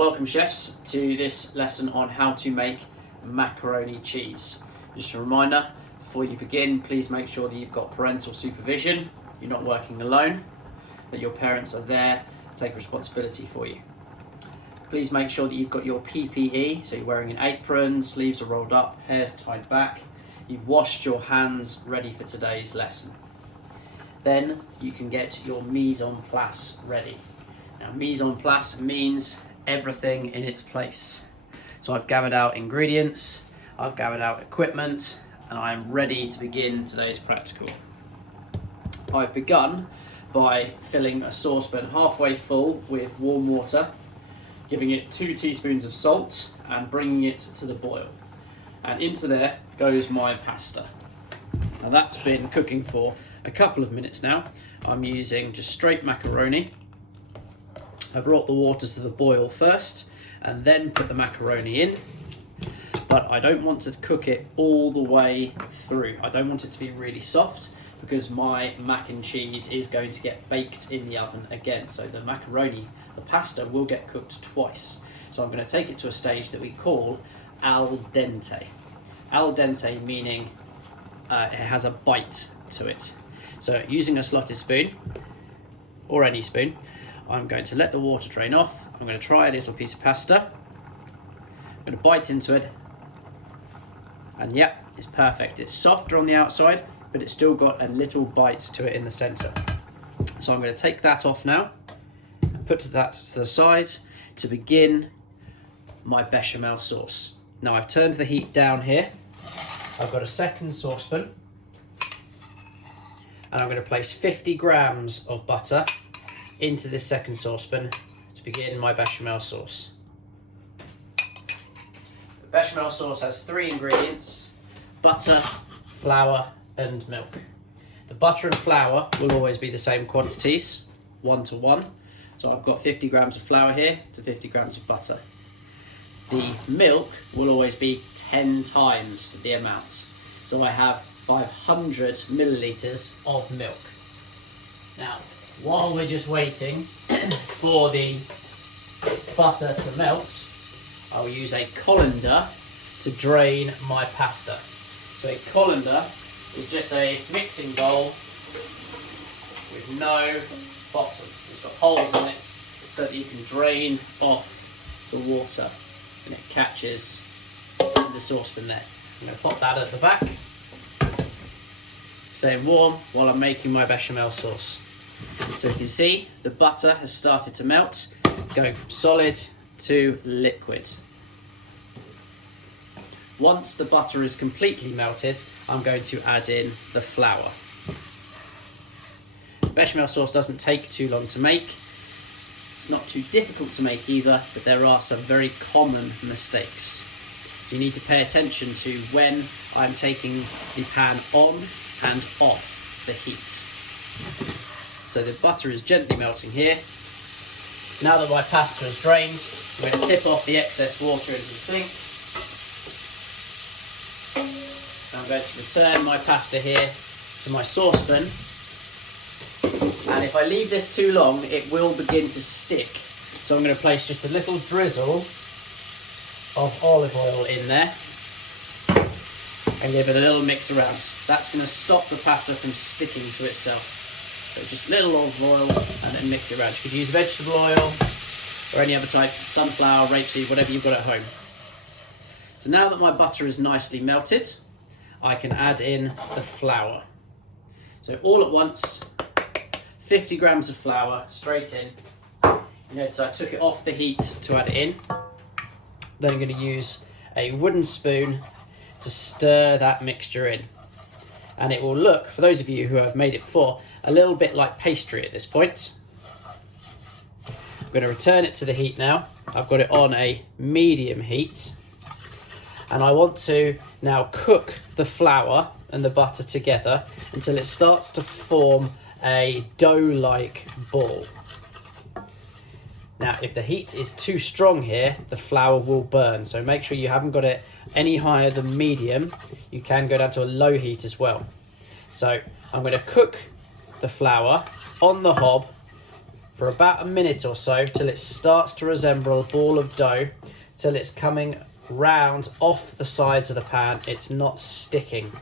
Welcome chefs to this lesson on how to make macaroni cheese. Just a reminder, before you begin, please make sure that you've got parental supervision, you're not working alone, that your parents are there to take responsibility for you. Please make sure that you've got your PPE, so you're wearing an apron, sleeves are rolled up, hair's tied back, you've washed your hands ready for today's lesson. Then you can get your mise en place ready. Now mise en place means everything in its place. So I've gathered out ingredients, I've gathered out equipment, and I'm ready to begin today's practical. I've begun by filling a saucepan halfway full with warm water, giving it 2 teaspoons of salt and bringing it to the boil. And into there goes my pasta. Now that's been cooking for a couple of minutes now. I'm using just straight macaroni. I brought the water to the boil first and then put the macaroni in, but I don't want to cook it all the way through. I don't want it to be really soft because my mac and cheese is going to get baked in the oven again. So the macaroni, the pasta, will get cooked twice. So I'm going to take it to a stage that we call al dente. Al dente meaning it has a bite to it. So using a slotted spoon or any spoon, I'm going to let the water drain off. I'm going to try a little piece of pasta. I'm going to bite into it. And yep, it's perfect. It's softer on the outside, but it's still got a little bite to it in the center. So I'm going to take that off now and put that to the side to begin my bechamel sauce. Now I've turned the heat down here. I've got a second saucepan. And I'm going to place 50 grams of butter into this second saucepan to begin my bechamel sauce. The bechamel sauce has 3 ingredients: butter, flour and milk. The butter and flour will always be the same quantities, 1 to 1. So I've got 50 grams of flour here to 50 grams of butter. The milk will always be 10 times the amount. So I have 500 millilitres of milk. Now, while we're just waiting for the butter to melt, I'll use a colander to drain my pasta. So a colander is just a mixing bowl with no bottom. It's got holes in it so that you can drain off the water and it catches in the saucepan there. I'm going to pop that at the back, staying warm while I'm making my bechamel sauce. So you can see the butter has started to melt, going from solid to liquid. Once the butter is completely melted, I'm going to add in the flour. Bechamel sauce doesn't take too long to make. It's not too difficult to make either, but there are some very common mistakes. So you need to pay attention to when I'm taking the pan on and off the heat. So the butter is gently melting here. Now that my pasta is drained, I'm going to tip off the excess water into the sink. I'm going to return my pasta here to my saucepan. And if I leave this too long, it will begin to stick. So I'm going to place just a little drizzle of olive oil in there and give it a little mix around. That's going to stop the pasta from sticking to itself. So just a little olive oil and then mix it around. You could use vegetable oil or any other type, sunflower, rapeseed, whatever you've got at home. So now that my butter is nicely melted, I can add in the flour. So all at once, 50 grams of flour straight in. You know, so I took it off the heat to add it in. Then I'm going to use a wooden spoon to stir that mixture in. And it will look, for those of you who have made it before, a little bit like pastry at this point. I'm going to return it to the heat now. I've got it on a medium heat. And I want to now cook the flour and the butter together until it starts to form a dough-like ball. Now, if the heat is too strong here, the flour will burn. So make sure you haven't got it any higher than medium. You can go down to a low heat as well. So I'm going to cook the flour on the hob for about a minute or so till it starts to resemble a ball of dough, till it's coming round off the sides of the pan. It's not sticking.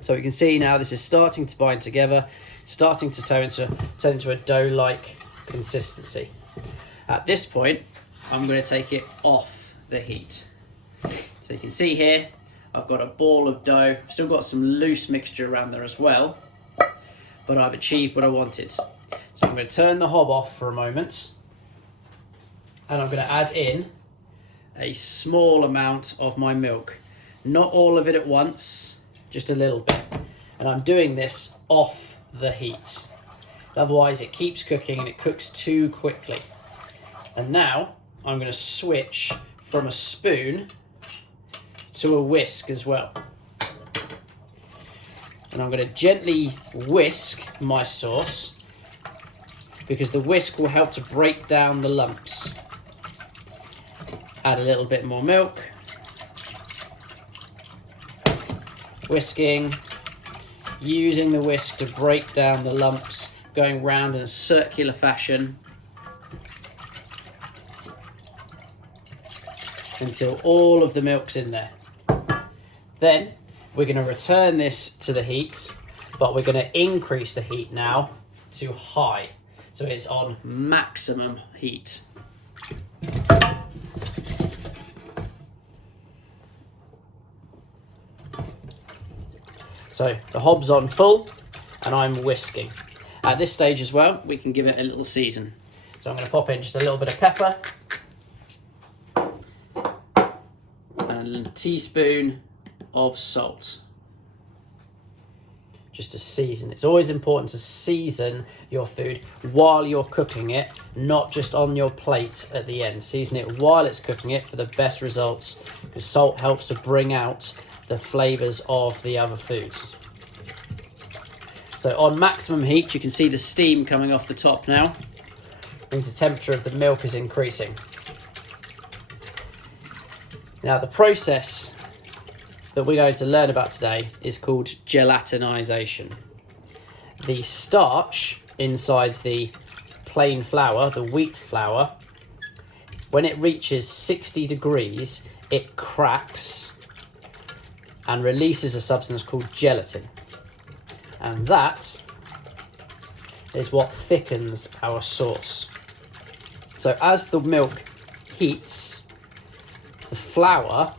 So you can see now this is starting to bind together, starting to turn into a dough-like consistency. At this point, I'm going to take it off the heat. So you can see here, I've got a ball of dough. I've still got some loose mixture around there as well, but I've achieved what I wanted. So I'm going to turn the hob off for a moment, and I'm going to add in a small amount of my milk. Not all of it at once, just a little bit. And I'm doing this off the heat. Otherwise it keeps cooking and it cooks too quickly. And now I'm going to switch from a spoon to a whisk as well. And I'm going to gently whisk my sauce, because the whisk will help to break down the lumps. Add a little bit more milk. Whisking, using the whisk to break down the lumps, going round in a circular fashion until all of the milk's in there. Then we're going to return this to the heat, but we're going to increase the heat now to high. So it's on maximum heat. So the hob's on full and I'm whisking. At this stage as well, we can give it a little season. So I'm going to pop in just a little bit of pepper and a teaspoon of salt. Just to season. It's always important to season your food while you're cooking it, not just on your plate at the end. Season it while it's cooking it for the best results, because salt helps to bring out the flavours of the other foods. So on maximum heat, you can see the steam coming off the top now. Means the temperature of the milk is increasing. Now the process that we're going to learn about today is called gelatinization. The starch inside the plain flour, the wheat flour, when it reaches 60 degrees, it cracks and releases a substance called gelatin. And that is what thickens our sauce. So as the milk heats, the flour,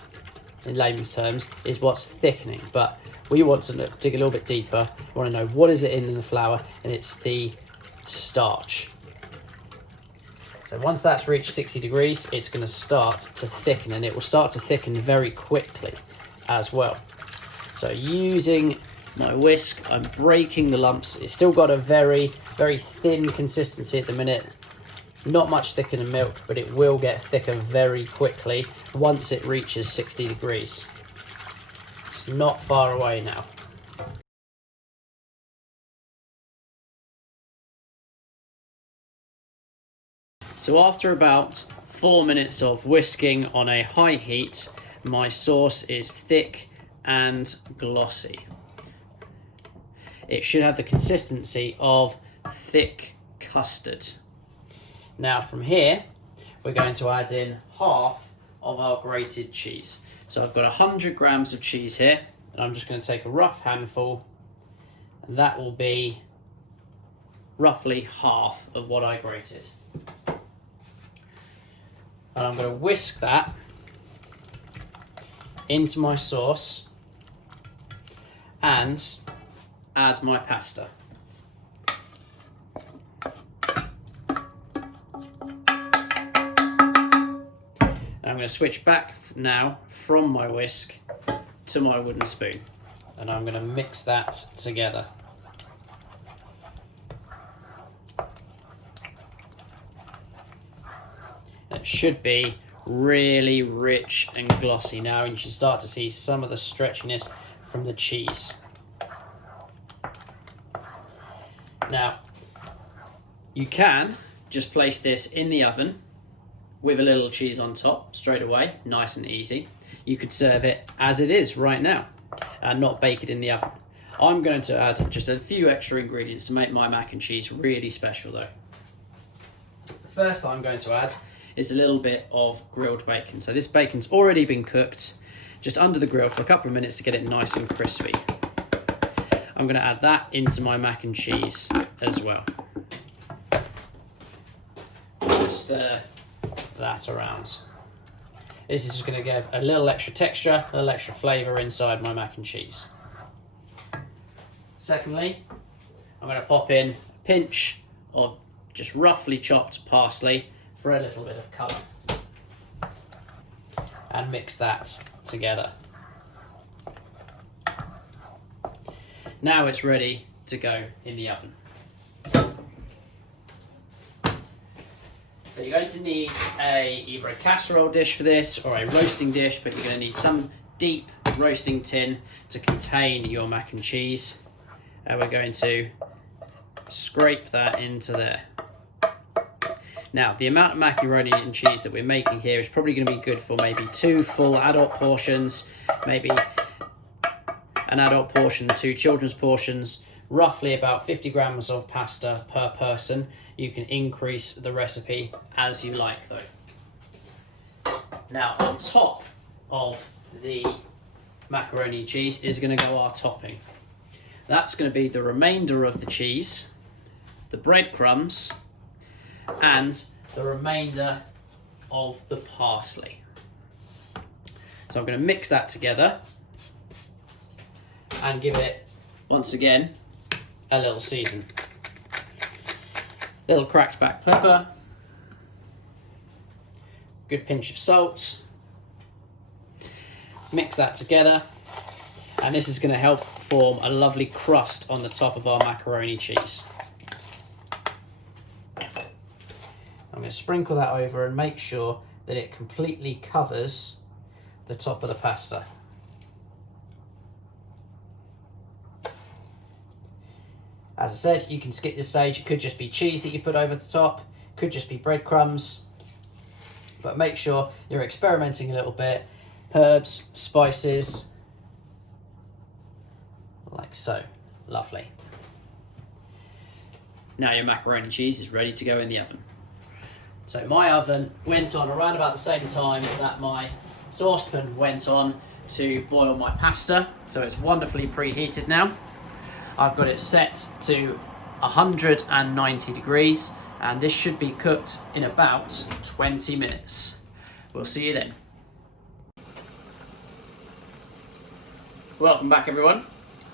in layman's terms, is what's thickening. But we want to dig a little bit deeper. We want to know what is it in the flour, and it's the starch. So once that's reached 60 degrees, it's going to start to thicken, and it will start to thicken very quickly as well. So using my whisk, I'm breaking the lumps. It's still got a very, very thin consistency at the minute. Not much thicker than milk, but it will get thicker very quickly once it reaches 60 degrees. It's not far away now. So after about 4 minutes of whisking on a high heat, my sauce is thick and glossy. It should have the consistency of thick custard. Now from here, we're going to add in half of our grated cheese. So I've got 100 grams of cheese here, and I'm just going to take a rough handful, and that will be roughly half of what I grated. And I'm going to whisk that into my sauce and add my pasta. I'm going to switch back now from my whisk to my wooden spoon, and I'm going to mix that together. It should be really rich and glossy now, and you should start to see some of the stretchiness from the cheese. Now, you can just place this in the oven with a little cheese on top straight away, nice and easy. You could serve it as it is right now and not bake it in the oven. I'm going to add just a few extra ingredients to make my mac and cheese really special though. The first I'm going to add is a little bit of grilled bacon. So this bacon's already been cooked just under the grill for a couple of minutes to get it nice and crispy. I'm going to add that into my mac and cheese as well. Stir that around. This is just going to give a little extra texture, a little extra flavour inside my mac and cheese. Secondly, I'm going to pop in a pinch of just roughly chopped parsley for a little bit of colour. And mix that together. Now it's ready to go in the oven. So you're going to need either a casserole dish for this or a roasting dish, but you're going to need some deep roasting tin to contain your mac and cheese. And we're going to scrape that into there. Now, the amount of macaroni and cheese that we're making here is probably going to be good for maybe 2 full adult portions, maybe an adult portion, 2 children's portions, roughly about 50 grams of pasta per person. You can increase the recipe as you like though. Now, on top of the macaroni and cheese is going to go our topping. That's going to be the remainder of the cheese, the breadcrumbs, and the remainder of the parsley. So I'm going to mix that together and give it, once again, a little season. Little cracked black pepper, good pinch of salt. Mix that together, and this is going to help form a lovely crust on the top of our macaroni cheese. I'm going to sprinkle that over and make sure that it completely covers the top of the pasta. As I said, you can skip this stage. It could just be cheese that you put over the top, could just be breadcrumbs, but make sure you're experimenting a little bit. Herbs, spices, like so. Lovely. Now your macaroni and cheese is ready to go in the oven. So my oven went on around about the same time that my saucepan went on to boil my pasta. So it's wonderfully preheated now. I've got it set to 190 degrees and this should be cooked in about 20 minutes. We'll see you then. Welcome back everyone.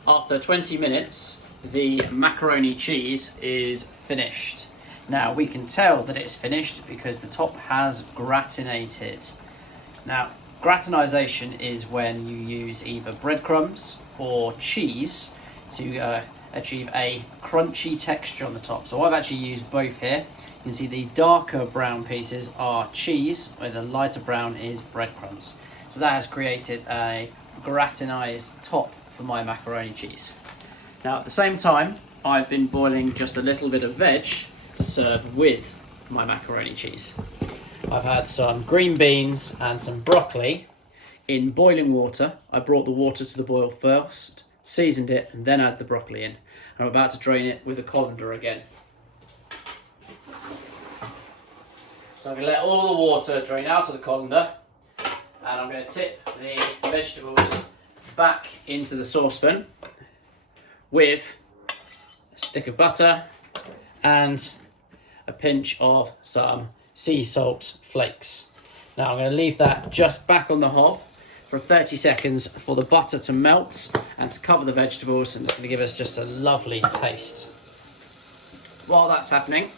After 20 minutes, the macaroni cheese is finished. Now we can tell that it's finished because the top has gratinated. Now, gratinization is when you use either breadcrumbs or cheese to achieve a crunchy texture on the top. So I've actually used both here. You can see the darker brown pieces are cheese, where the lighter brown is breadcrumbs. So that has created a gratinized top for my macaroni cheese. Now at the same time, I've been boiling just a little bit of veg to serve with my macaroni cheese. I've had some green beans and some broccoli in boiling water. I brought the water to the boil first, seasoned it, and then add the broccoli in. I'm about to drain it with a colander again. So I'm going to let all the water drain out of the colander, and I'm going to tip the vegetables back into the saucepan with a stick of butter and a pinch of some sea salt flakes. Now I'm going to leave that just back on the hob for 30 seconds for the butter to melt and to cover the vegetables, and it's going to give us just a lovely taste. While that's happening,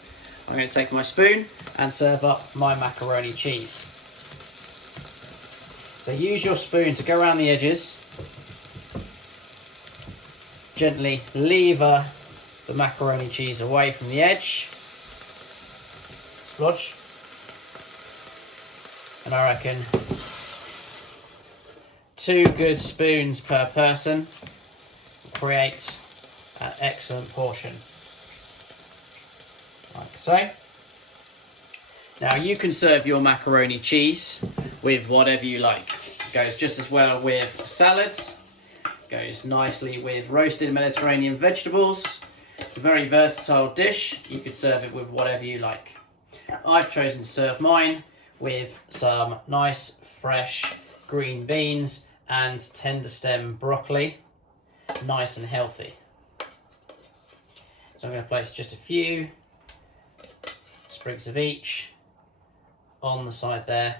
I'm going to take my spoon and serve up my macaroni cheese. So use your spoon to go around the edges, gently lever the macaroni cheese away from the edge, splodge, and I reckon 2 good spoons per person create an excellent portion, like so. Now you can serve your macaroni cheese with whatever you like. It goes just as well with salads, Goes nicely with roasted Mediterranean vegetables. It's a very versatile dish. You could serve it with whatever you like. I've chosen to serve mine with some nice fresh green beans and tender stem broccoli, nice and healthy. So I'm going to place just a few sprigs of each on the side there.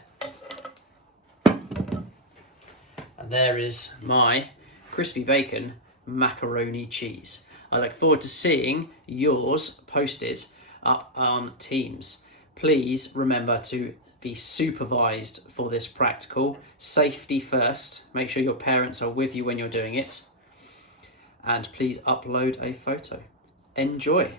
And there is my crispy bacon macaroni cheese. I look forward to seeing yours posted up on Teams. Please remember to be supervised for this practical. Safety first. Make sure your parents are with you when you're doing it. And please upload a photo. Enjoy.